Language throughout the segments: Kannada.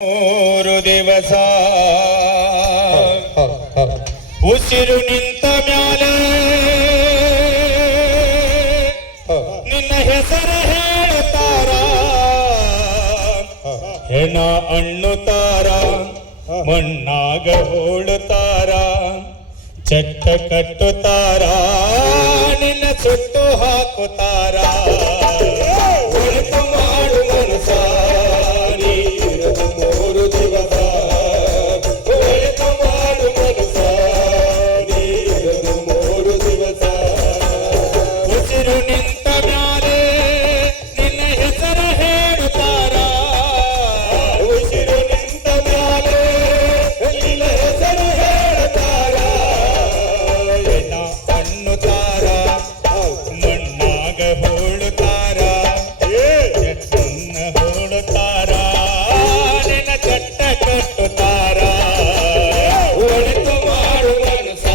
ಮೂರು ದಿವಸ ಉಸಿರು ನಿಂತ ಮ್ಯಾಲೆ ನಿನ್ನ ಹೆಸರು ಹೇಳುತ್ತಾರ, ಹೆಣ ಅಣ್ಣುತ್ತಾರ, ಮಣ್ಣಾಗ ಹೋಳುತ್ತಾರ, ಚಟ್ಟ ಕಟ್ಟುತ್ತಾರ, ನಿನ್ನ ಸುಟ್ಟು ಹಾಕುತ್ತಾರ. ಮಾಡು ಮನಸ ಮೂರು ದಿವಸ ಮಾಡು ಮನಸ ನೀರದು ಮೂರು ದಿವಸ ಉಸಿರು ನಿಂತ ಮ್ಯಾಲೆ ನಿನ್ನ ಹೆಸರು ಹೇಳುತ್ತಾರ, ಉಸಿರು ನಿಂತ ಮ್ಯಾಲೆ ನಿನ್ನ ಹೆಸರು ಹೇಳುತ್ತಾರ, ಹೆಣ ಅನ್ನುತ್ತಾರ, ಮಣ್ಣಾಗ ಹೋಳುತ್ತಾರ, ಎತ್ತನ್ನ ಹೋಳುತ್ತಾರ, ನಿನ್ನ ಚಟ್ಟ ಕಟ್ಟುತ್ತಾರ. ಒಳಿತು ಮಾಡು ಮನಸ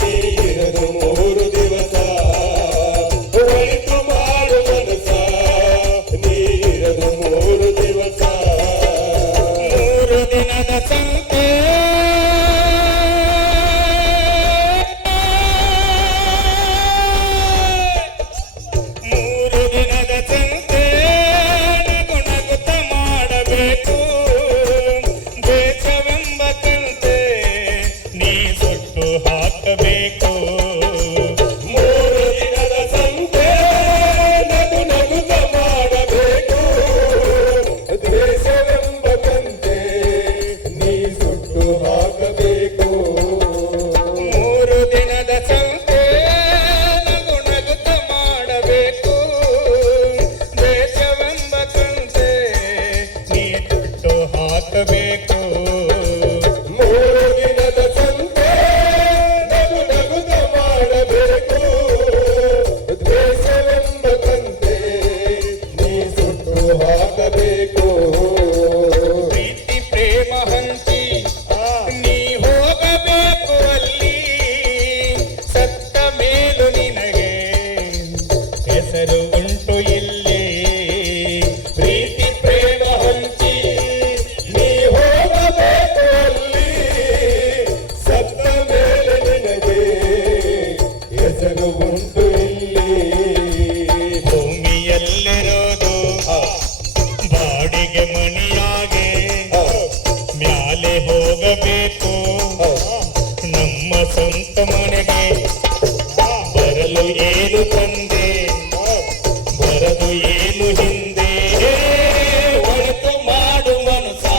ನೀರದು ಮೂರು ದಿವಸ, ಒಳಿತು ಮಾಡು ಮನಸ ನೀರದು ಮೂರು ದಿವಸ. ಮೂರು ದಿನದ ಸಂತೆ ಮೂರು ದಿನದ ಸಂತೆ ಗುಣಗುತ ಮಾಡಬೇಕು, ದೇಶವೆಂಬ ಕಂತೆ ನೀ ಸುಟ್ಟು ಹಾಕಬೇಕು. ಮೂರು ದಿನದ ಸಂತೆ ನಗು ನಗುತ ಮಾಡಬೇಕು, ದೇಶವೆಂಬ ಕಂತೆ ನೀ ಸುಟ್ಟು ಹಾಕಬೇಕು. ಮೂರು ದಿನದ ಸಂತೆ ನಗು ನಗುತ ಮಾಡಬೇಕು, ದೇಶವೆಂಬ ಕಂತೆ ನೀ ಸುಟ್ಟು ಹಾಕಬೇಕು.